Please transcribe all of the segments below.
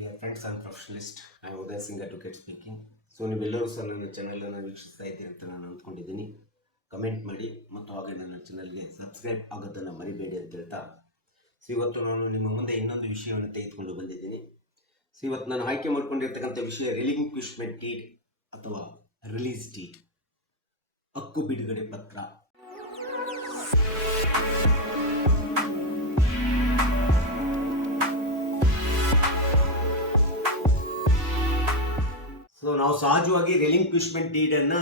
dear friends and professionalists, I am Uday Singh Advocate speaking. So ನೀವೆಲ್ಲರೂ ಸಹ ನನ್ನ ಚಾನಲನ್ನು ವೀಕ್ಷಿಸ್ತಾ ಇದ್ದೀರಿ ಅಂತ ನಾನು ಅಂದ್ಕೊಂಡಿದ್ದೀನಿ. ಕಮೆಂಟ್ ಮಾಡಿ ಮತ್ತು ಹಾಗೆ ನನ್ನ ಚಾನಲ್ಗೆ ಸಬ್ಸ್ಕ್ರೈಬ್ ಆಗೋದನ್ನು ಮರಿಬೇಡಿ ಅಂತ ಹೇಳ್ತಾ ಇವತ್ತು ನಾನು ನಿಮ್ಮ ಮುಂದೆ ಇನ್ನೊಂದು ವಿಷಯವನ್ನು ತೆಗೆದುಕೊಂಡು ಬಂದಿದ್ದೀನಿ. ಇವತ್ತು ನಾನು ಆಯ್ಕೆ ಮಾಡ್ಕೊಂಡಿರ್ತಕ್ಕಂಥ ವಿಷಯ ರಿಲಿಂಕ್ವಿಶ್ಮೆಂಟ್ ಡೀಡ್ ಅಥವಾ ರಿಲೀಸ್ ಡೀಡ್, ಹಕ್ಕು ಬಿಡುಗಡೆ ಪತ್ರ. ಸೊ ನಾವು ಸಹಜವಾಗಿ ರಿಲಿಂಕ್ವಿಶ್ಮೆಂಟ್ ಡೀಡ್ ಅನ್ನ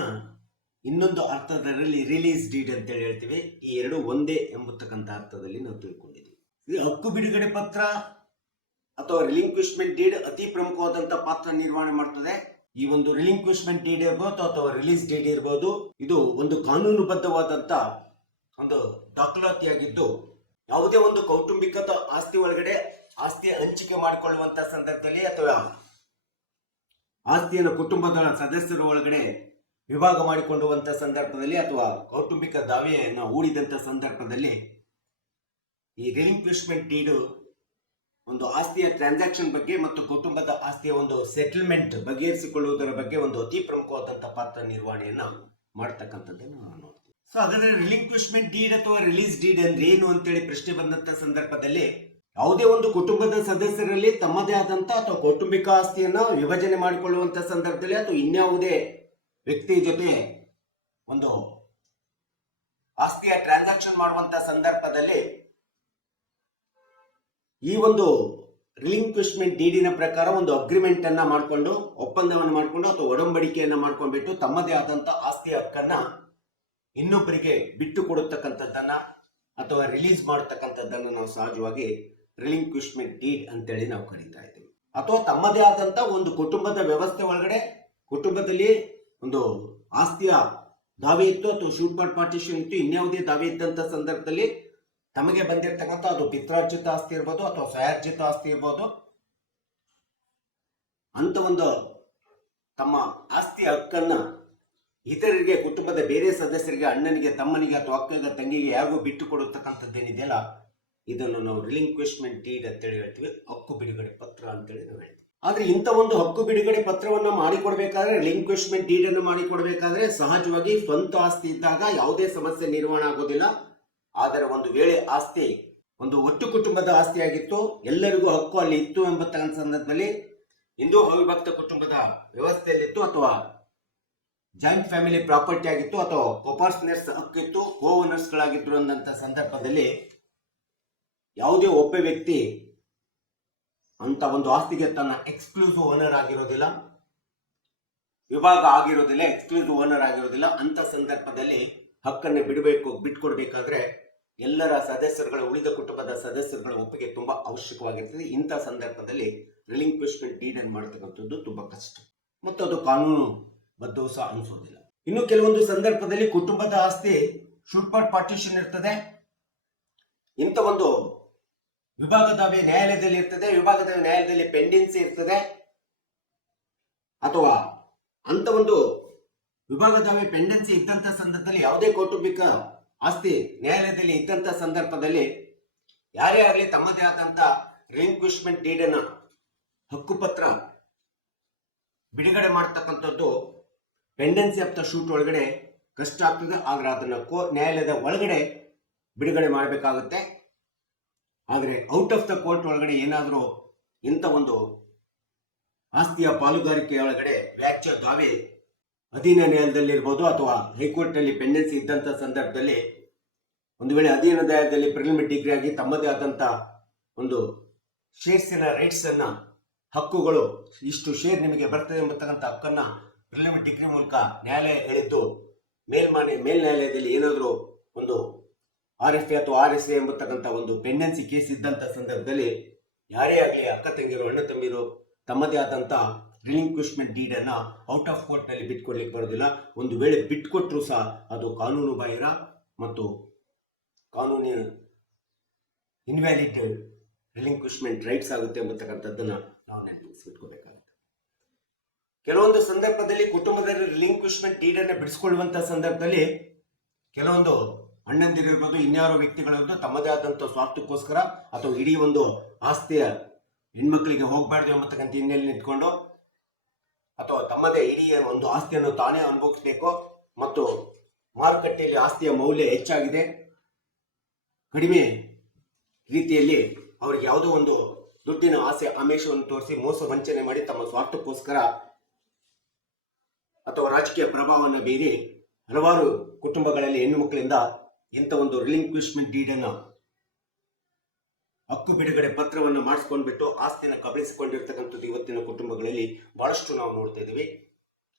ಇನ್ನೊಂದು ಅರ್ಥದಲ್ಲಿ ರಿಲೀಸ್ ಡೀಡ್ ಅಂತ ಹೇಳ್ತೀವಿ. ಈ ಎರಡು ಒಂದೇ ಎಂಬತಕ್ಕಂಥ ಅರ್ಥದಲ್ಲಿ ನಾವು ತಿಳ್ಕೊಂಡಿದ್ದೀವಿ. ಈ ಹಕ್ಕು ಬಿಡುಗಡೆ ಪತ್ರ ಅಥವಾ ರಿಲಿಂಕ್ವಿಶ್ಮೆಂಟ್ ಡೀಡ್ ಅತಿ ಪ್ರಮುಖವಾದಂತ ಪಾತ್ರ ನಿರ್ವಹಣೆ ಮಾಡ್ತದೆ. ಈ ಒಂದು ರಿಲಿಂಕ್ವಿಶ್ಮೆಂಟ್ ಡೀಡ್ ಇರ್ಬೋದು ಅಥವಾ ರಿಲೀಸ್ ಡೀಡ್ ಇರ್ಬೋದು, ಇದು ಒಂದು ಕಾನೂನುಬದ್ಧವಾದಂತ ಒಂದು ದಾಖಲಾತಿಯಾಗಿದ್ದು, ಯಾವುದೇ ಒಂದು ಕೌಟುಂಬಿಕ ಆಸ್ತಿ ಒಳಗಡೆ ಆಸ್ತಿ ಹಂಚಿಕೆ ಮಾಡಿಕೊಳ್ಳುವಂತ ಸಂದರ್ಭದಲ್ಲಿ ಅಥವಾ ಆಸ್ತಿಯನ್ನು ಕುಟುಂಬದ ಸದಸ್ಯರ ಒಳಗಡೆ ವಿಭಾಗ ಮಾಡಿಕೊಳ್ಳುವಂತ ಸಂದರ್ಭದಲ್ಲಿ ಅಥವಾ ಕೌಟುಂಬಿಕ ದಾವೆಯನ್ನು ಹೂಡಿದಂತ ಸಂದರ್ಭದಲ್ಲಿ ಈ ರಿಲಿಂಕ್ವಿಶ್ಮೆಂಟ್ ಡೀಡ್ ಒಂದು ಆಸ್ತಿಯ ಟ್ರಾನ್ಸಾಕ್ಷನ್ ಬಗ್ಗೆ ಮತ್ತು ಕುಟುಂಬದ ಆಸ್ತಿಯ ಒಂದು ಸೆಟಲ್ಮೆಂಟ್ ಬಗೆಹರಿಸಿಕೊಳ್ಳುವುದರ ಬಗ್ಗೆ ಒಂದು ಅತಿ ಪ್ರಮುಖವಾದಂತಹ ಪಾತ್ರ ನಿರ್ವಹಣೆಯನ್ನ ಮಾಡತಕ್ಕಂಥದ್ದನ್ನು ನಾವು ನೋಡ್ತೀವಿ. ಸೊ ಹಾಗಾದ್ರೆ ರಿಲಿಂಕ್ವಿಶ್ಮೆಂಟ್ ಡೀಡ್ ಅಥವಾ ರಿಲೀಸ್ ಡೀಡ್ ಅಂದ್ರೆ ಏನು ಅಂತೇಳಿ ಪ್ರಶ್ನೆ ಬಂದಂತ ಸಂದರ್ಭದಲ್ಲಿ ಯಾವುದೇ ಒಂದು ಕುಟುಂಬದ ಸದಸ್ಯರಲ್ಲಿ ತಮ್ಮದೇ ಆದಂತ ಅಥವಾ ಕೌಟುಂಬಿಕ ಆಸ್ತಿಯನ್ನ ವಿಭಜನೆ ಮಾಡಿಕೊಳ್ಳುವಂತ ಸಂದರ್ಭದಲ್ಲಿ ಅಥವಾ ಇನ್ಯಾವುದೇ ವ್ಯಕ್ತಿ ಜೊತೆ ಒಂದು ಆಸ್ತಿಯ ಟ್ರಾನ್ಸಾಕ್ಷನ್ ಮಾಡುವಂತ ಸಂದರ್ಭದಲ್ಲಿ ಈ ಒಂದು ರಿಲಿಂಕ್ವಿಶ್ಮೆಂಟ್ ಡೀಡಿನ ಪ್ರಕಾರ ಒಂದು ಅಗ್ರಿಮೆಂಟ್ ಅನ್ನ ಮಾಡಿಕೊಂಡು, ಒಪ್ಪಂದವನ್ನು ಮಾಡಿಕೊಂಡು ಅಥವಾ ಒಡಂಬಡಿಕೆಯನ್ನ ಮಾಡ್ಕೊಂಡ್ಬಿಟ್ಟು ತಮ್ಮದೇ ಆದಂತ ಆಸ್ತಿಯ ಹಕ್ಕನ್ನ ಇನ್ನೊಬ್ಬರಿಗೆ ಬಿಟ್ಟು ಕೊಡತಕ್ಕಂಥದ್ದನ್ನ ಅಥವಾ ರಿಲೀಸ್ ಮಾಡತಕ್ಕಂಥದ್ದನ್ನ ನಾವು ಸಹಜವಾಗಿ ರಿಲಿಂಕ್ವಿಶ್ಮೆಂಟ್ ಡೀಡ್ ಅಂತೇಳಿ ನಾವು ಕರೀತಾ ಇದ್ದೀವಿ. ಅಥವಾ ತಮ್ಮದೇ ಆದಂತ ಒಂದು ಕುಟುಂಬದ ವ್ಯವಸ್ಥೆ ಒಳಗಡೆ ಕುಟುಂಬದಲ್ಲಿ ಒಂದು ಆಸ್ತಿಯ ದಾವೆ ಇತ್ತು ಅಥವಾ ಶೂಟ್ ಪಾರ್ಟಿಷನ್ ಇತ್ತು, ಇನ್ಯಾವುದೇ ದಾವೆ ಇದ್ದಂತ ಸಂದರ್ಭದಲ್ಲಿ ತಮಗೆ ಬಂದಿರತಕ್ಕಂಥ ಅದು ಪಿತ್ರಾರ್ಜಿತ ಆಸ್ತಿ ಇರ್ಬೋದು ಅಥವಾ ಸ್ವಯಾರ್ಜಿತ ಆಸ್ತಿ ಇರ್ಬೋದು, ಅಂತ ಒಂದು ತಮ್ಮ ಆಸ್ತಿಯ ಹಕ್ಕನ್ನ ಇತರರಿಗೆ, ಕುಟುಂಬದ ಬೇರೆ ಸದಸ್ಯರಿಗೆ, ಅಣ್ಣನಿಗೆ, ತಮ್ಮನಿಗೆ ಅಥವಾ ಅಕ್ಕಗೆ, ತಂಗಿಗೆ ಯಾರಿಗೂ ಬಿಟ್ಟು ಕೊಡತಕ್ಕಂಥದ್ದೇನಿದೆಯಲ್ಲ, ಇದನ್ನು ನಾವು ರಿಲಿಂಕ್ವಿಶ್ಮೆಂಟ್ ಡೀಡ್ ಅಂತೇಳಿ ಹೇಳ್ತೀವಿ, ಹಕ್ಕು ಬಿಡುಗಡೆ ಪತ್ರ ಅಂತೇಳಿ ನಾವು ಹೇಳ್ತೀವಿ. ಆದ್ರೆ ಇಂಥ ಒಂದು ಹಕ್ಕು ಬಿಡುಗಡೆ ಪತ್ರವನ್ನ ಮಾಡಿಕೊಡ್ಬೇಕಾದ್ರೆ, ರಿಲಿಂಕ್ವಿಶ್ಮೆಂಟ್ ಡೀಡ್ ಅನ್ನು ಮಾಡಿಕೊಡ್ಬೇಕಾದ್ರೆ ಸಹಜವಾಗಿ ಸ್ವಂತ ಆಸ್ತಿ ಇದ್ದಾಗ ಯಾವುದೇ ಸಮಸ್ಯೆ ನಿರ್ವಹಣೆ ಆಗೋದಿಲ್ಲ. ಆದರೆ ಒಂದು ವೇಳೆ ಆಸ್ತಿ ಒಂದು ಒಟ್ಟು ಕುಟುಂಬದ ಆಸ್ತಿ ಆಗಿತ್ತು, ಎಲ್ಲರಿಗೂ ಹಕ್ಕು ಅಲ್ಲಿ ಇತ್ತು ಎಂಬತಕ್ಕಂಥ ಸಂದರ್ಭದಲ್ಲಿ ಹಿಂದೂ ಅವಿಭಕ್ತ ಕುಟುಂಬದ ವ್ಯವಸ್ಥೆಯಲ್ಲಿತ್ತು ಅಥವಾ ಜಾಯಿಂಟ್ ಫ್ಯಾಮಿಲಿ ಪ್ರಾಪರ್ಟಿ ಆಗಿತ್ತು ಅಥವಾ ಕೋಪಾರ್ಟ್ನರ್ಸ್ ಹಕ್ಕಿತ್ತು, ಕೋ ಓನರ್ಸ್ ಗಳಾಗಿದ್ರು ಅನ್ನಂತ ಸಂದರ್ಭದಲ್ಲಿ ಯಾವುದೇ ಒಬ್ಬ ವ್ಯಕ್ತಿ ಅಂತ ಒಂದು ಆಸ್ತಿಗೆ ತನ್ನ ಎಕ್ಸ್ಕ್ಲೂಸಿವ್ ಓನರ್ ಆಗಿರೋದಿಲ್ಲ, ವಿಭಾಗ ಆಗಿರೋದಿಲ್ಲ, ಎಕ್ಸ್ಕ್ಲೂಸಿವ್ ಓನರ್ ಆಗಿರೋದಿಲ್ಲ. ಅಂತ ಸಂದರ್ಭದಲ್ಲಿ ಹಕ್ಕನ್ನು ಬಿಟ್ಕೊಡ್ಬೇಕಾದ್ರೆ ಎಲ್ಲರ ಸದಸ್ಯರುಗಳ, ಉಳಿದ ಕುಟುಂಬದ ಸದಸ್ಯರುಗಳ ಒಪ್ಪಿಗೆ ತುಂಬಾ ಅವಶ್ಯಕವಾಗಿರ್ತದೆ. ಇಂಥ ಸಂದರ್ಭದಲ್ಲಿ ರಿಲಿಂಕ್ವಿಶ್ಮೆಂಟ್ ಡೀಡ್ ಅನ್ನು ಮಾಡತಕ್ಕಂಥದ್ದು ತುಂಬಾ ಕಷ್ಟ ಮತ್ತು ಅದು ಕಾನೂನು ಬದ್ಧವೂ ಸಹ ಅನಿಸೋದಿಲ್ಲ. ಇನ್ನು ಕೆಲವೊಂದು ಸಂದರ್ಭದಲ್ಲಿ ಕುಟುಂಬದ ಆಸ್ತಿ ಶೂಟ್ ಪಾರ್ಟಿಷನ್ ಇರ್ತದೆ. ಇಂಥ ಒಂದು ವಿಭಾಗ ದಾವೆ ನ್ಯಾಯಾಲಯದಲ್ಲಿ ಇರ್ತದೆ, ವಿಭಾಗದ ನ್ಯಾಯಾಲಯದಲ್ಲಿ ಪೆಂಡೆನ್ಸಿ ಇರ್ತದೆ, ಅಥವಾ ಅಂತ ಒಂದು ವಿಭಾಗ ದಾವೆ ಪೆಂಡೆನ್ಸಿ ಇದ್ದಂತ ಸಂದರ್ಭದಲ್ಲಿ ಯಾವುದೇ ಕೌಟುಂಬಿಕ ಆಸ್ತಿ ನ್ಯಾಯಾಲಯದಲ್ಲಿ ಇದ್ದಂತ ಸಂದರ್ಭದಲ್ಲಿ ಯಾರೇ ಆಗಲಿ ತಮ್ಮದೇ ಆದಂತ ರಿಲಿಂಕ್ವಿಶ್ಮೆಂಟ್ ಡೀಡ್ ಅನ್ನ ಹಕ್ಕುಪತ್ರ ಬಿಡುಗಡೆ ಮಾಡತಕ್ಕಂಥದ್ದು ಪೆಂಡೆನ್ಸಿ ಆಫ್ ದ ಶೂಟ್ ಒಳಗಡೆ ಕಷ್ಟ ಆಗ್ತದೆ. ಆದ್ರೆ ಅದನ್ನ ನ್ಯಾಯಾಲಯದ ಒಳಗಡೆ ಬಿಡುಗಡೆ ಮಾಡಬೇಕಾಗುತ್ತೆ. ಆದರೆ ಔಟ್ ಆಫ್ ದ ಕೋರ್ಟ್ ಒಳಗಡೆ ಏನಾದರೂ ಇಂಥ ಒಂದು ಆಸ್ತಿಯ ಪಾಲುಗಾರಿಕೆ ಒಳಗಡೆ ವ್ಯಾಜ್ಯ ದಾವೆ ಅಧೀನ ನ್ಯಾಯಾಲಯದಲ್ಲಿ ಇರ್ಬೋದು ಅಥವಾ ಹೈಕೋರ್ಟ್ ನಲ್ಲಿ ಪೆಂಡೆನ್ಸಿ ಇದ್ದಂತ ಸಂದರ್ಭದಲ್ಲಿ ಒಂದು ವೇಳೆ ಅಧೀನ ನ್ಯಾಯಾಲಯದಲ್ಲಿ ಪ್ರಿಲಿಮಿನರಿ ಡಿಗ್ರಿ ಆಗಿ ತಮ್ಮದೇ ಆದಂತ ಒಂದು ಶೇರ್ಸಿನ ರೈಟ್ಸ್ ಅನ್ನ, ಹಕ್ಕುಗಳು, ಇಷ್ಟು ಶೇರ್ ನಿಮಗೆ ಬರ್ತದೆ ಎಂಬತಕ್ಕಂಥ ಹಕ್ಕನ್ನ ಪ್ರಿಲಿಮಿನರಿ ಡಿಗ್ರಿ ಮೂಲಕ ನ್ಯಾಯಾಲಯ ಹೇಳಿದ್ದು ಮೇಲ್ನ್ಯಾಯಾಲಯದಲ್ಲಿ ಏನಾದರೂ ಒಂದು RFA ಅಥವಾ RSA ಎಂಬತಕ್ಕಂಥ ಒಂದು ಪೆಂಡೆನ್ಸಿ ಕೇಸ್ ಇದ್ದಂತ ಸಂದರ್ಭದಲ್ಲಿ ಯಾರೇ ಆಗಲಿ ಅಕ್ಕ ತಂಗಿರು, ಅಣ್ಣ ತಮ್ಮಿರು ತಮ್ಮದೇ ಆದಂತ ರಿಲಿಂಕ್ವಿಶ್ಮೆಂಟ್ ಡೀಡ್ ಅನ್ನ ಔಟ್ ಆಫ್ ಕೋರ್ಟ್ ನಲ್ಲಿ ಬಿಟ್ಕೊಡ್ಲಿಕ್ಕೆ ಬರೋದಿಲ್ಲ. ಒಂದು ವೇಳೆ ಬಿಟ್ಕೊಟ್ರು ಸಹ ಅದು ಕಾನೂನು ಬಾಹಿರ ಮತ್ತು ಕಾನೂನಿನ ಇನ್ವ್ಯಾಲಿಡ್ ರಿಲಿಂಕ್ವಿಶ್ಮೆಂಟ್ ರೈಟ್ಸ್ ಆಗುತ್ತೆ ಎಂಬತಕ್ಕಂಥದ್ದನ್ನ ನಾವು ನೆನಪಿಸಿಟ್ಕೋಬೇಕಾಗುತ್ತೆ. ಕೆಲವೊಂದು ಸಂದರ್ಭದಲ್ಲಿ ಕುಟುಂಬದಲ್ಲಿ ರಿಲಿಂಕ್ವಿಶ್ಮೆಂಟ್ ಡೀಡ್ ಅನ್ನ ಬಿಡಿಸ್ಕೊಳ್ಳುವಂತ ಸಂದರ್ಭದಲ್ಲಿ ಕೆಲವೊಂದು ಅಣ್ಣಂದಿರಿರ್ಬೋದು, ಇನ್ಯಾರೋ ವ್ಯಕ್ತಿಗಳಿರ್ಬೋದು ತಮ್ಮದೇ ಆದಂತ ಸ್ವಾರ್ಥಕ್ಕೋಸ್ಕರ ಅಥವಾ ಇಡೀ ಒಂದು ಆಸ್ತಿಯ ಹೆಣ್ಮಕ್ಳಿಗೆ ಹೋಗಬಾರ್ದು ಎಂಬತಕ್ಕಂಥ ಹಿನ್ನೆಲೆಯಲ್ಲಿ ಇಟ್ಕೊಂಡು ಅಥವಾ ತಮ್ಮದೇ ಇಡೀ ಒಂದು ಆಸ್ತಿಯನ್ನು ತಾನೇ ಅನುಭವಿಸಬೇಕು ಮತ್ತು ಮಾರುಕಟ್ಟೆಯಲ್ಲಿ ಆಸ್ತಿಯ ಮೌಲ್ಯ ಹೆಚ್ಚಾಗಿದೆ, ಕಡಿಮೆ ರೀತಿಯಲ್ಲಿ ಅವರಿಗೆ ಯಾವುದೋ ಒಂದು ದುಡ್ಡಿನ ಆಸೆ ಆಮಿಷವನ್ನು ತೋರಿಸಿ ಮೋಸ ವಂಚನೆ ಮಾಡಿ ತಮ್ಮ ಸ್ವಾರ್ಥಕ್ಕೋಸ್ಕರ ಅಥವಾ ರಾಜಕೀಯ ಪ್ರಭಾವವನ್ನು ಬೀರಿ ಹಲವಾರು ಕುಟುಂಬಗಳಲ್ಲಿ ಹೆಣ್ಣು ಮಕ್ಕಳಿಂದ ಇಂಥ ಒಂದು ರಿಲಿಂಕ್ವಿಶ್ಮೆಂಟ್ ಡೀಡ್ ಅನ್ನು ಹಕ್ಕು ಬಿಡುಗಡೆ ಪತ್ರವನ್ನು ಮಾಡಿಸ್ಕೊಂಡ್ಬಿಟ್ಟು ಆಸ್ತಿನ ಕಬಳಿಸಿಕೊಂಡಿರ್ತಕ್ಕಂಥದ್ದು ಇವತ್ತಿನ ಕುಟುಂಬಗಳಲ್ಲಿ ಬಹಳಷ್ಟು ನಾವು ನೋಡ್ತಾ ಇದ್ದೀವಿ.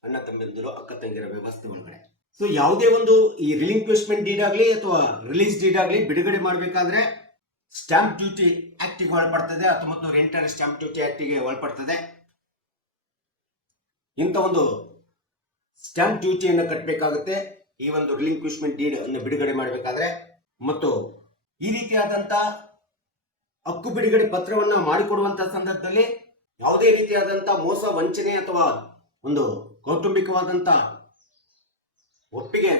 ಅಣ್ಣ ತಮ್ಮಂದಿರು, ಅಕ್ಕ ತಂಗಿರ ವ್ಯವಸ್ಥೆ ಒಳಗಡೆ. ಸೊ ಯಾವುದೇ ಒಂದು ಈ ರಿಲಿಂಕ್ವಿಶ್ಮೆಂಟ್ ಡೀಡ್ ಆಗಲಿ ಅಥವಾ ರಿಲೀಸ್ ಡೀಡ್ ಆಗಲಿ ಬಿಡುಗಡೆ ಮಾಡಬೇಕಾದ್ರೆ ಸ್ಟಾಂಪ್ ಡ್ಯೂಟಿ ಆಕ್ಟಿಗೆ ಒಳಪಡ್ತದೆ, 1908 ಸ್ಟಾಂಪ್ ಡ್ಯೂಟಿ ಆಕ್ಟಿಗೆ ಒಳಪಡ್ತದೆ. ಇಂಥ ಒಂದು ಸ್ಟಾಂಪ್ ಡ್ಯೂಟಿಯನ್ನು ಕಟ್ಟಬೇಕಾಗುತ್ತೆ ಈ ಒಂದು ರಿಲಿಂಕ್ವಿಶ್ಮೆಂಟ್ ಡೀಡ್ ಅನ್ನು ಬಿಡುಗಡೆ ಮಾಡಬೇಕಾದ್ರೆ. ಮತ್ತು ಈ ರೀತಿಯಾದಂತ ಹಕ್ಕು ಬಿಡುಗಡೆ ಪತ್ರವನ್ನ ಮಾಡಿಕೊಡುವಂತಹ ಸಂದರ್ಭದಲ್ಲಿ ಯಾವುದೇ ರೀತಿಯಾದಂತ ಮೋಸ ವಂಚನೆ ಅಥವಾ ಒಂದು ಕೌಟುಂಬಿಕವಾದಂತ ಒಪ್ಪಿಗೆ,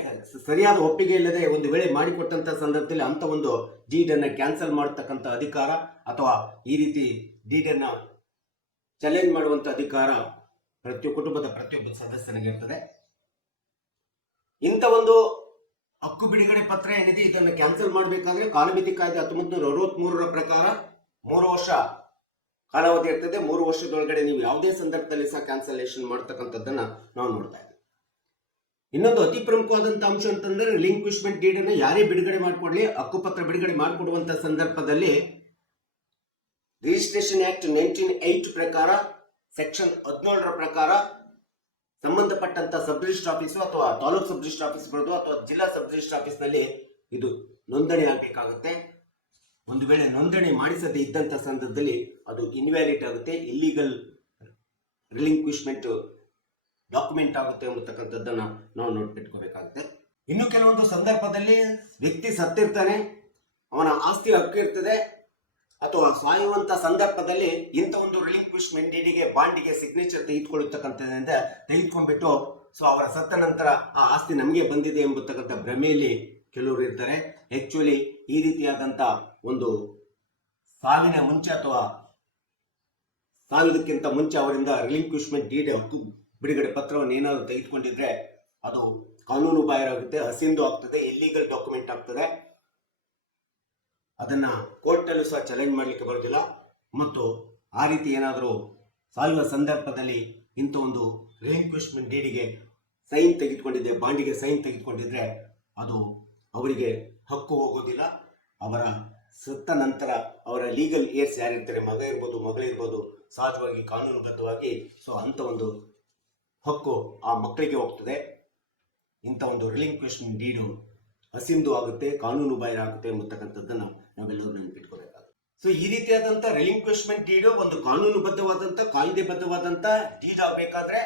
ಸರಿಯಾದ ಒಪ್ಪಿಗೆ ಇಲ್ಲದೆ ಒಂದು ವೇಳೆ ಮಾಡಿಕೊಟ್ಟಂತ ಸಂದರ್ಭದಲ್ಲಿ ಅಂತ ಒಂದು ಡೀಡ್ ಅನ್ನ ಕ್ಯಾನ್ಸಲ್ ಮಾಡತಕ್ಕಂತ ಅಧಿಕಾರ ಅಥವಾ ಈ ರೀತಿ ಡೀಡ್ ಅನ್ನ ಚಾಲೆಂಜ್ ಮಾಡುವಂತ ಅಧಿಕಾರ ಕುಟುಂಬದ ಪ್ರತಿಯೊಬ್ಬ ಸದಸ್ಯನಿಗೆ ಇರ್ತದೆ. ಇಂಥ ಒಂದು ಹಕ್ಕು ಬಿಡುಗಡೆ ಪತ್ರ ಏನಿದೆ ಇದನ್ನು ಕ್ಯಾನ್ಸಲ್ ಮಾಡಬೇಕಾದ್ರೆ ಕಾಲಮಿತಿ ಕಾಯ್ದೆ 1963 ಪ್ರಕಾರ 3 ವರ್ಷ ಕಾಲಾವಧಿ ಇರ್ತದೆ. 3 ವರ್ಷದೊಳಗಡೆ ನೀವು ಯಾವುದೇ ಸಂದರ್ಭದಲ್ಲಿ ಸಹ ಕ್ಯಾನ್ಸಲೇಷನ್ ಮಾಡ್ತಕ್ಕಂಥದ್ದನ್ನ ನಾವು ನೋಡ್ತಾ ಇದ್ದೀವಿ. ಇನ್ನೊಂದು ಅತಿ ಪ್ರಮುಖವಾದಂತ ಅಂಶ ಅಂತಂದ್ರೆ ರಿಲಿಂಕ್ವಿಶ್ಮೆಂಟ್ ಡೀಡ್ ಅನ್ನು ಯಾರೇ ಬಿಡುಗಡೆ ಮಾಡಿಕೊಡ್ಲಿ, ಹಕ್ಕುಪತ್ರ ಬಿಡುಗಡೆ ಮಾಡಿಕೊಡುವಂತ ಸಂದರ್ಭದಲ್ಲಿ ರಿಜಿಸ್ಟ್ರೇಷನ್ ಆಕ್ಟ್ 1908 ಪ್ರಕಾರ ಸೆಕ್ಷನ್ 17 ಪ್ರಕಾರ ಸಂಬಂಧಪಟ್ಟಂತ ಸಬ್ ರಿಜಿಸ್ಟರ್ ಆಫೀಸು ಅಥವಾ ತಾಲೂಕ್ ಸಬ್ ರಿಜಿಸ್ಟರ್ ಆಫೀಸ್ ಬರೋದು ಅಥವಾ ಜಿಲ್ಲಾ ಸಬ್ ರಿಜಿಸ್ಟರ್ ಆಫೀಸ್ ನಲ್ಲಿ ಇದು ನೋಂದಣಿ ಆಗಬೇಕಾಗುತ್ತೆ. ಒಂದು ವೇಳೆ ನೋಂದಣಿ ಮಾಡಿಸದೇ ಇದ್ದಂತ ಸಂದರ್ಭದಲ್ಲಿ ಅದು ಇನ್ವ್ಯಾಲಿಡ್ ಆಗುತ್ತೆ, ಇಲ್ಲಿಗಲ್ ರಿಲಿಂಕ್ವಿಶ್ಮೆಂಟ್ ಡಾಕ್ಯುಮೆಂಟ್ ಆಗುತ್ತೆ ಎಂಬತಕ್ಕಂಥದ್ದನ್ನ ನಾವು ನೋಡ್ಬಿಟ್ಕೋಬೇಕಾಗುತ್ತೆ. ಇನ್ನು ಕೆಲವೊಂದು ಸಂದರ್ಭದಲ್ಲಿ ವ್ಯಕ್ತಿ ಸತ್ತಿರ್ತಾನೆ, ಅವನ ಆಸ್ತಿ ಹಕ್ಕು ಇರ್ತದೆ ಅಥವಾ ಸಾಯುವಂತ ಸಂದರ್ಭದಲ್ಲಿ ಇಂಥ ಒಂದು ರಿಲಿಂಕ್ವಿಶ್ಮೆಂಟ್ ಡೀಡಿಗೆ ಬಾಂಡಿಗೆ ಸಿಗ್ನೇಚರ್ ತೆಗೆದುಕೊಳ್ಳತಕ್ಕಂಥದ್ರಿಂದ ತೆಗೆದುಕೊಂಡ್ಬಿಟ್ಟು ಸೊ ಅವರ ಸತ್ತ ನಂತರ ಆ ಆಸ್ತಿ ನಮಗೆ ಬಂದಿದೆ ಎಂಬತಕ್ಕಂಥ ಭ್ರಮೆಯಲ್ಲಿ ಕೆಲವರು ಇರ್ತಾರೆ. ಆಕ್ಚುಲಿ ಈ ರೀತಿಯಾದಂತ ಒಂದು ಸಾವಿನ ಮುಂಚೆ ಅಥವಾ ಸಾವಿದಕ್ಕಿಂತ ಮುಂಚೆ ಅವರಿಂದ ರಿಲಿಂಕ್ವಿಶ್ಮೆಂಟ್ ಡೀಡ್ ಹಕ್ಕು ಬಿಡುಗಡೆ ಪತ್ರವನ್ನು ಏನಾದರೂ ತೆಗೆದುಕೊಂಡಿದ್ರೆ ಅದು ಕಾನೂನು ಬಾಹಿರಾಗುತ್ತೆ, ಹಸಿಂದು ಆಗ್ತದೆ, ಇಲ್ಲಿಗಲ್ ಡಾಕ್ಯುಮೆಂಟ್ ಆಗ್ತದೆ. ಅದನ್ನ ಕೋರ್ಟ್ನಲ್ಲೂ ಸಹ ಚಾಲೆಂಜ್ ಮಾಡಲಿಕ್ಕೆ ಬರೋದಿಲ್ಲ. ಮತ್ತು ಆ ರೀತಿ ಏನಾದರೂ ಸಾಯುವ ಸಂದರ್ಭದಲ್ಲಿ ಇಂಥ ಒಂದು ರಿಲಿಂಕ್ವಿಶ್ಮೆಂಟ್ ಡೀಡಿಗೆ ಸೈನ್ ತೆಗೆದುಕೊಂಡಿದ್ದೆ, ಬಾಂಡಿಗೆ ಸೈನ್ ತೆಗೆದುಕೊಂಡಿದ್ರೆ ಅದು ಅವರಿಗೆ ಹಕ್ಕು ಹೋಗೋದಿಲ್ಲ. ಅವರ ಸತ್ತ ನಂತರ ಅವರ ಲೀಗಲ್ ಏರ್ಸ್ ಯಾರಿರ್ತಾರೆ, ಮಗ ಇರ್ಬೋದು, ಮಗಳಿರ್ಬೋದು, ಸಹಜವಾಗಿ ಕಾನೂನುಬದ್ಧವಾಗಿ ಸೊ ಅಂತ ಒಂದು ಹಕ್ಕು ಆ ಮಕ್ಕಳಿಗೆ ಹೋಗ್ತದೆ. ಇಂಥ ಒಂದು ರಿಲಿಂಕ್ವಿಶ್ಮೆಂಟ್ ಡೀಡು ಹಸಿಂದು ಆಗುತ್ತೆ, ಕಾನೂನು ಬಾಹಿರ ಆಗುತ್ತೆ ಎಂಬತಕ್ಕಂಥದ್ದನ್ನ ನಾವೆಲ್ಲರೂ ನೆನಪಿಟ್ಕೋಬೇಕಾಗುತ್ತೆ. ಸೊ ಈ ರೀತಿಯಾದಂತ ರಿಲಿಂಕ್ವಿಶ್ಮೆಂಟ್ ಡೀಡು ಒಂದು ಕಾನೂನುಬದ್ಧವಾದಂತ ಕಾಯ್ದೆಬದ್ಧವಾದಂತ ಡೀಡ್ ಆಗಬೇಕಾದ್ರೆ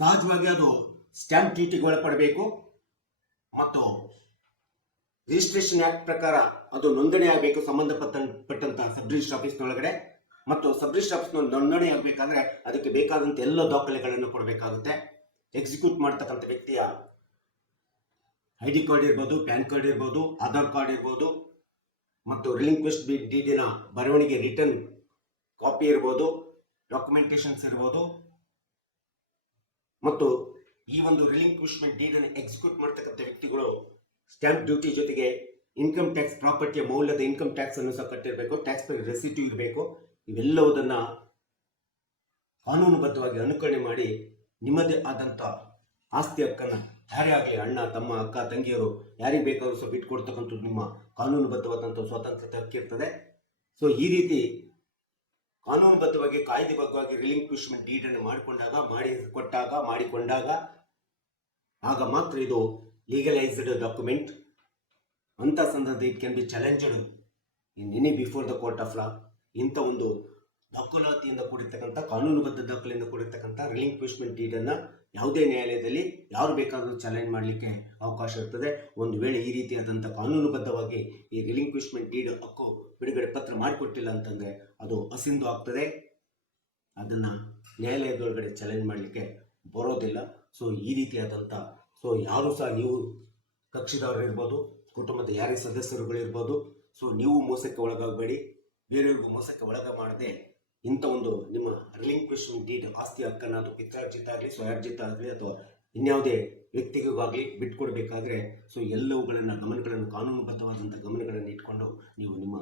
ಸಹಜವಾಗಿ ಅದು ಸ್ಟಾಂಪ್ ಡ್ಯೂಟಿಗೆ ಒಳಪಡಬೇಕು ಮತ್ತು ರಿಜಿಸ್ಟ್ರೇಷನ್ ಆಕ್ಟ್ ಪ್ರಕಾರ ಅದು ನೋಂದಣಿ ಆಗಬೇಕು ಸಂಬಂಧಪಟ್ಟಂತಹ ಸಬ್ ರಿಜಿಸ್ಟರ್ ಆಫೀಸ್ ಒಳಗಡೆ. ಮತ್ತು ಸಬ್ ರಿಜಿಸ್ಟರ್ ಆಫೀಸ್ ನೋಂದಣಿ ಆಗಬೇಕಾದ್ರೆ ಅದಕ್ಕೆ ಬೇಕಾದಂತ ಎಲ್ಲ ದಾಖಲೆಗಳನ್ನು ಕೊಡಬೇಕಾಗುತ್ತೆ. ಎಕ್ಸಿಕ್ಯೂಟ್ ಮಾಡ್ತಕ್ಕಂಥ ವ್ಯಕ್ತಿಯ ID ಕಾರ್ಡ್ ಇರ್ಬೋದು, ಪ್ಯಾನ್ ಕಾರ್ಡ್ ಇರ್ಬೋದು, ಆಧಾರ್ ಕಾರ್ಡ್ ಇರ್ಬೋದು, ಮತ್ತು ರಿಲಿಂಕ್ವಿಶ್ಡ್ ಡೀಡಿನ ಬರವಣಿಗೆ ರಿಟರ್ನ್ ಕಾಪಿ ಇರ್ಬೋದು, ಡಾಕ್ಯುಮೆಂಟೇಶನ್ಸ್ ಇರ್ಬೋದು. ಮತ್ತು ಈ ಒಂದು ರಿಲಿಂಕ್ವಿಶ್ಮೆಂಟ್ ಡೀಡನ್ನು ಎಕ್ಸಿಕ್ಯೂಟ್ ಮಾಡ್ತಕ್ಕಂಥ ವ್ಯಕ್ತಿಗಳು ಸ್ಟಾಂಪ್ ಡ್ಯೂಟಿ ಜೊತೆಗೆ ಇನ್ಕಮ್ ಟ್ಯಾಕ್ಸ್, ಪ್ರಾಪರ್ಟಿಯ ಮೌಲ್ಯದ ಇನ್ಕಮ್ ಟ್ಯಾಕ್ಸ್ ಅನ್ನು ಸಹ ಕಟ್ಟಿರಬೇಕು, ಟ್ಯಾಕ್ಸ್ ಪೇ ರೆಸಿಟ್ಯೂ ಇರಬೇಕು. ಇವೆಲ್ಲವುದನ್ನ ಕಾನೂನುಬದ್ಧವಾಗಿ ಅನುಕರಣೆ ಮಾಡಿ ನಿಮ್ಮದೇ ಆದಂತ ಆಸ್ತಿ ಹಕ್ಕನ್ನು ಯಾರೇ ಆಗಲಿ, ಅಣ್ಣ ತಮ್ಮ ಅಕ್ಕ ತಂಗಿಯರು ಯಾರಿಗೆ ಬೇಕಾದ್ರೂ ಸಹ ಬಿಟ್ಕೊಡ್ತಕ್ಕಂಥದ್ದು ನಿಮ್ಮ ಕಾನೂನುಬದ್ಧವಾದಂಥ ಸ್ವಾತಂತ್ರ್ಯತೆ ಹಕ್ಕಿರ್ತದೆ. ಸೊ ಈ ರೀತಿ ಕಾನೂನುಬದ್ಧವಾಗಿ ಕಾಯ್ದೆಬದ್ಧವಾಗಿ ರಿಲಿಂಕ್ವಿಶ್ಮೆಂಟ್ ಡೀಡನ್ನು ಮಾಡಿಕೊಂಡಾಗ ಆಗ ಮಾತ್ರ ಇದು ಲೀಗಲೈಸ್ಡ್ ಡಾಕ್ಯುಮೆಂಟ್. ಅಂತ ಸಂದರ್ಭದಲ್ಲಿ it can be challenged in any before the court of law. ಇಂಥ ಒಂದು ದಾಖಲಾತಿಯಿಂದ ಕೂಡಿರ್ತಕ್ಕಂಥ ಕಾನೂನುಬದ್ಧ ದಾಖಲೆಯಿಂದ ಕೂಡಿರ್ತಕ್ಕಂಥ ರಿಲಿಂಕ್ವಿಶ್ಮೆಂಟ್ ಡೀಡನ್ನು ಯಾವುದೇ ನ್ಯಾಯಾಲಯದಲ್ಲಿ ಯಾರು ಬೇಕಾದರೂ ಚಾಲೆಂಜ್ ಮಾಡಲಿಕ್ಕೆ ಅವಕಾಶ ಇರ್ತದೆ. ಒಂದು ವೇಳೆ ಈ ರೀತಿಯಾದಂಥ ಕಾನೂನುಬದ್ಧವಾಗಿ ಈ ರಿಲಿಂಕ್ವಿಶ್ಮೆಂಟ್ ಡೀಡ್ ಹಕ್ಕು ಬಿಡುಗಡೆ ಪತ್ರ ಮಾಡಿಕೊಟ್ಟಿಲ್ಲ ಅಂತಂದರೆ ಅದು ಅಸಿಂಧು ಆಗ್ತದೆ, ಅದನ್ನು ನ್ಯಾಯಾಲಯದೊಳಗಡೆ ಚಾಲೆಂಜ್ ಮಾಡಲಿಕ್ಕೆ ಬರೋದಿಲ್ಲ. ಸೊ ಈ ರೀತಿಯಾದಂಥ ಸೊ ಯಾರು ಸಹ ನೀವು ಕಕ್ಷಿದಾರರು ಇರ್ಬೋದು, ಕುಟುಂಬದ ಯಾರೇ ಸದಸ್ಯರುಗಳಿರ್ಬೋದು, ಸೊ ನೀವು ಮೋಸಕ್ಕೆ ಒಳಗಾಗಬೇಡಿ. ಬೇರೆಯವ್ರಿಗೂ ಮೋಸಕ್ಕೆ ಒಳಗ ಮಾಡದೆ ಇಂಥ ಒಂದು ನಿಮ್ಮ ರಿಲಿಂಕ್ವಿಶ್ಮೆಂಟ್ ಡೀಡ್ ಆಸ್ತಿ ಹಕ್ಕನ್ನು ಅದು ಪಿತ್ರಾರ್ಜಿತ ಆಗಲಿ ಸ್ವಯಾರ್ಜಿತ ಆಗಲಿ ಅಥವಾ ಇನ್ಯಾವುದೇ ವ್ಯಕ್ತಿಗಾಗಲಿ ಬಿಟ್ಕೊಡ್ಬೇಕಾದ್ರೆ ಸೊ ಎಲ್ಲವುಗಳನ್ನು ಗಮನಗಳನ್ನು ಕಾನೂನುಬದ್ಧವಾದಂಥ ಗಮನಗಳನ್ನು ಇಟ್ಕೊಂಡು ನೀವು ನಿಮ್ಮ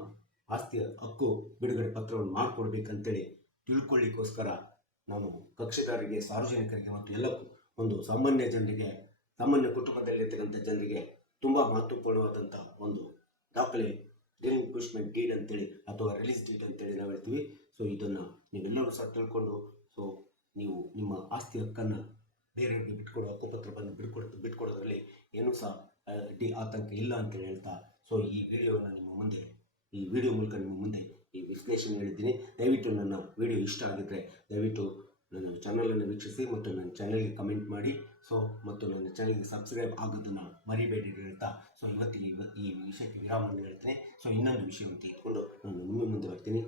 ಆಸ್ತಿಯ ಹಕ್ಕು ಬಿಡುಗಡೆ ಪತ್ರವನ್ನು ಮಾಡಿಕೊಡ್ಬೇಕಂತೇಳಿ ತಿಳ್ಕೊಳ್ಳಿಕ್ಕೋಸ್ಕರ ನಾನು ಕಕ್ಷಿದಾರರಿಗೆ, ಸಾರ್ವಜನಿಕರಿಗೆ ಮತ್ತು ಎಲ್ಲಕ್ಕೂ ಒಂದು ಸಾಮಾನ್ಯ ಜನರಿಗೆ, ಸಾಮಾನ್ಯ ಕುಟುಂಬದಲ್ಲಿರ್ತಕ್ಕಂಥ ಜನರಿಗೆ ತುಂಬ ಮಹತ್ವಪೂರ್ಣವಾದಂಥ ಒಂದು ದಾಖಲೆ ರಿಲಿಂಕ್ವಿಶ್ಮೆಂಟ್ ಡೀಡ್ ಅಂತೇಳಿ ಅಥವಾ ರಿಲೀಸ್ ಡೀಡ್ ಅಂತೇಳಿ ನಾವು ಹೇಳ್ತೀವಿ. ಸೊ ಇದನ್ನು ನೀವೆಲ್ಲರೂ ಸಹ ತಿಳ್ಕೊಂಡು ಸೊ ನೀವು ನಿಮ್ಮ ಆಸ್ತಿ ಹಕ್ಕನ್ನು ಬೇರೆಯವ್ರಿಗೆ ಬಿಟ್ಕೊಡೋ ಹಕ್ಕುಪತ್ರ ಬಂದು ಬಿಟ್ಕೊಡೋದ್ರಲ್ಲಿ ಏನೂ ಸಹ ಆತಂಕ ಇಲ್ಲ ಅಂತೇಳಿ ಹೇಳ್ತಾ ಸೊ ಈ ವಿಡಿಯೋ ಮೂಲಕ ನಿಮ್ಮ ಮುಂದೆ ಈ ವಿಶ್ಲೇಷಣೆ ಹೇಳಿದ್ದೀನಿ. ದಯವಿಟ್ಟು ನನ್ನ ವಿಡಿಯೋ ಇಷ್ಟ ಆಗಿದ್ದರೆ ದಯವಿಟ್ಟು ನನ್ನ ಚಾನಲನ್ನು ವೀಕ್ಷಿಸಿ ಮತ್ತು ನನ್ನ ಚಾನಲ್ಗೆ ಕಮೆಂಟ್ ಮಾಡಿ ಮತ್ತು ನನ್ನ ಚಾನಲ್ಗೆ ಸಬ್ಸ್ಕ್ರೈಬ್ ಆಗೋದನ್ನು ಮರಿಬೇಡಿ ಹೇಳ್ತಾ ಸೊ ಈ ವಿಷಯಕ್ಕೆ ವಿರಾಮವನ್ನು ಹೇಳ್ತೇನೆ. ಸೊ ಇನ್ನೊಂದು ವಿಷಯವನ್ನು ತೆಗೆದುಕೊಂಡು ನಾನು ನಿಮ್ಮ ಮುಂದೆ ಬರ್ತೀನಿ.